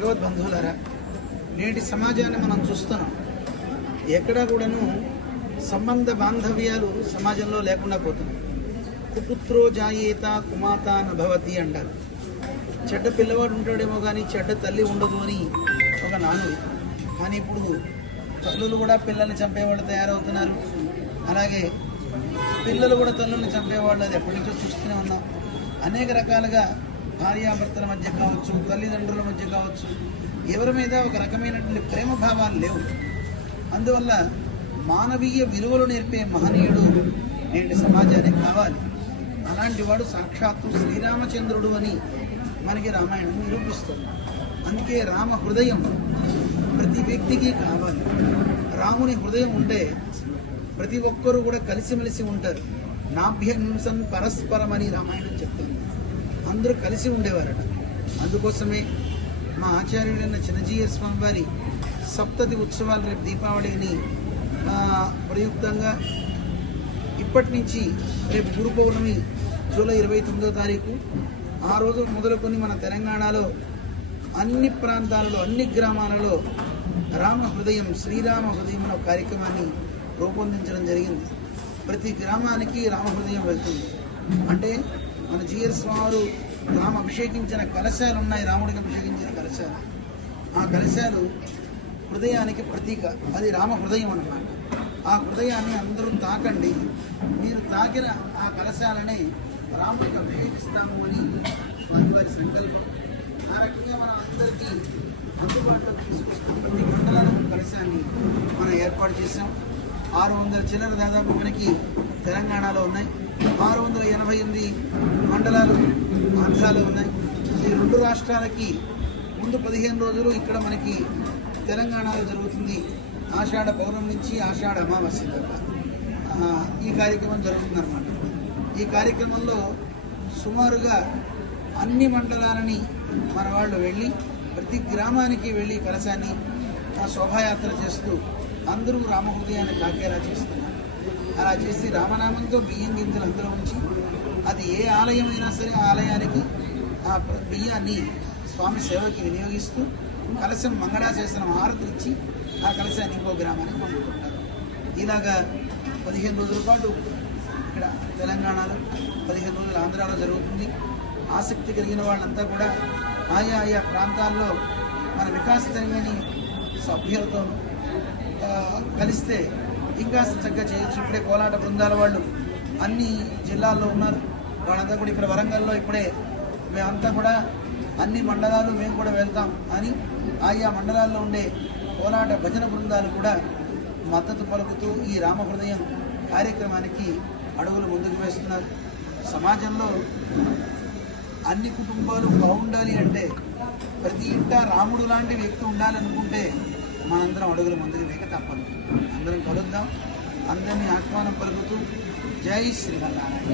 భగవద్బంధువులారా, నేటి సమాజాన్ని మనం చూస్తున్నాం. ఎక్కడా కూడాను సంబంధ బాంధవ్యాలు సమాజంలో లేకుండా పోతున్నాయి. కుపుత్రో జాయేత కుమాత నభవతి అంటారు. చెడ్డ పిల్లవాడు ఉంటాడేమో కానీ చెడ్డ తల్లి ఉండదు అని ఒక నానుడి. కానీ ఇప్పుడు తల్లులు కూడా పిల్లల్ని చంపేవాళ్ళు తయారవుతున్నారు. అలాగే పిల్లలు కూడా తల్లుల్ని చంపేవాళ్ళు, అది ఎప్పటి నుంచో చూస్తూనే ఉన్నాం. అనేక రకాలుగా భార్యాభర్తల మధ్య కావచ్చు, తల్లిదండ్రుల మధ్య కావచ్చు, ఎవరి మీద ఒక రకమైనటువంటి ప్రేమ భావాలు లేవు. అందువల్ల మానవీయ విలువలు నేర్పే మహనీయుడు నేటి సమాజానికి కావాలి. అలాంటి వాడు సాక్షాత్తు శ్రీరామచంద్రుడు అని మనకి రామాయణం నిరూపిస్తుంది. అందుకే రామ హృదయం ప్రతి వ్యక్తికి కావాలి. రాముని హృదయం ఉంటే ప్రతి ఒక్కరూ కూడా కలిసిమెలిసి ఉంటారు. నాభ్యహింసన్ పరస్పరం అని రామాయణం చెప్తుంది. అందరూ కలిసి ఉండేవారట. అందుకోసమే మా ఆచార్యుడైన చిన్నజీయ స్వామి వారి సప్తతి ఉత్సవాలు రేపు దీపావళిని ప్రయుక్తంగా ఇప్పటి నుంచి రేపు గురు పౌర్ణమి జూలై 29వ తారీఖు ఆ రోజు మొదలుకొని మన తెలంగాణలో అన్ని ప్రాంతాలలో, అన్ని గ్రామాలలో రామ హృదయం, శ్రీరామ హృదయం అనే కార్యక్రమాన్ని రూపొందించడం జరిగింది. ప్రతి గ్రామానికి రామ హృదయం వెళ్తుంది. అంటే మన జీఎస్ స్వామి రామ అభిషేకించిన కలశాలు ఉన్నాయి, రాముడికి అభిషేకించిన కలశాలు. ఆ కలశాలు హృదయానికి ప్రతీక, అది రామ హృదయం అన్నమాట. ఆ హృదయాన్ని అందరూ తాకండి, మీరు తాకిన ఆ కలశాలని రాముడికి అభిషేకిస్తాము అని వారి సంకల్పం. ఆ రకంగా మనం అందరికీ అందుబాటులో తీసుకొస్తాం. ప్రతి మండలం కలశాన్ని మనం ఏర్పాటు చేసాం. 600 చిల్లర దాదాపు మనకి తెలంగాణలో ఉన్నాయి. 688 మండలాలు ఆంధ్రాలో ఉన్నాయి. ఈ 2 రాష్ట్రాలకి ముందు 15 రోజులు ఇక్కడ మనకి తెలంగాణలో జరుగుతుంది. ఆషాఢ పౌర్ణమి నుంచి ఆషాఢ అమావాస్య దాకా ఈ కార్యక్రమం జరుగుతుందన్నమాట. ఈ కార్యక్రమంలో సుమారుగా అన్ని మండలాలని మన వాళ్ళు వెళ్ళి ప్రతి గ్రామానికి వెళ్ళి కలశాన్ని శోభాయాత్ర చేస్తూ అందరూ రామహృదయాన్ని కాకేలా చేస్తున్నారు. అలా చేసి రామనామంతో బియ్యం గింజలు అందులో ఉంచి, అది ఏ ఆలయం అయినా సరే ఆ ఆలయానికి ఆ బియ్యాన్ని స్వామి సేవకి వినియోగిస్తూ కలశం మంగళాశాసనం హారతి ఇచ్చి ఆ కలశాన్ని ఇంకో గ్రామానికి పంపుకుంటారు. ఇలాగా 15 రోజుల పాటు ఇక్కడ తెలంగాణలో, 15 రోజులు ఆంధ్రాలో జరుగుతుంది. ఆసక్తి కలిగిన వాళ్ళంతా కూడా ఆయా ప్రాంతాల్లో మన వికాస తరగని సభ్యులతో కలిస్తే ఇంకా చక్కగా చేయొచ్చు. ఇప్పుడే కోలాట బృందాల వాళ్ళు అన్ని జిల్లాల్లో ఉన్నారు. వాళ్ళంతా కూడా ఇక్కడ వరంగల్లో ఇప్పుడే మేమంతా కూడా అన్ని మండలాలు మేము కూడా వెళ్తాం అని ఆయా మండలాల్లో ఉండే కోలాట భజన బృందాలు కూడా మద్దతు పలుకుతూ ఈ రామహృదయం కార్యక్రమానికి అడుగులు ముందుకు వేస్తున్నారు. సమాజంలో అన్ని కుటుంబాలు బాగుండాలి అంటే ప్రతి ఇంట రాముడు లాంటి వ్యక్తి ఉండాలనుకుంటే మనందరం అడుగులు ముందుకు వేయక తప్పదు. అందరం కలుద్దాం. అందరినీ ఆహ్వానం పలుకుతూ జై శ్రీమన్నారాయణ.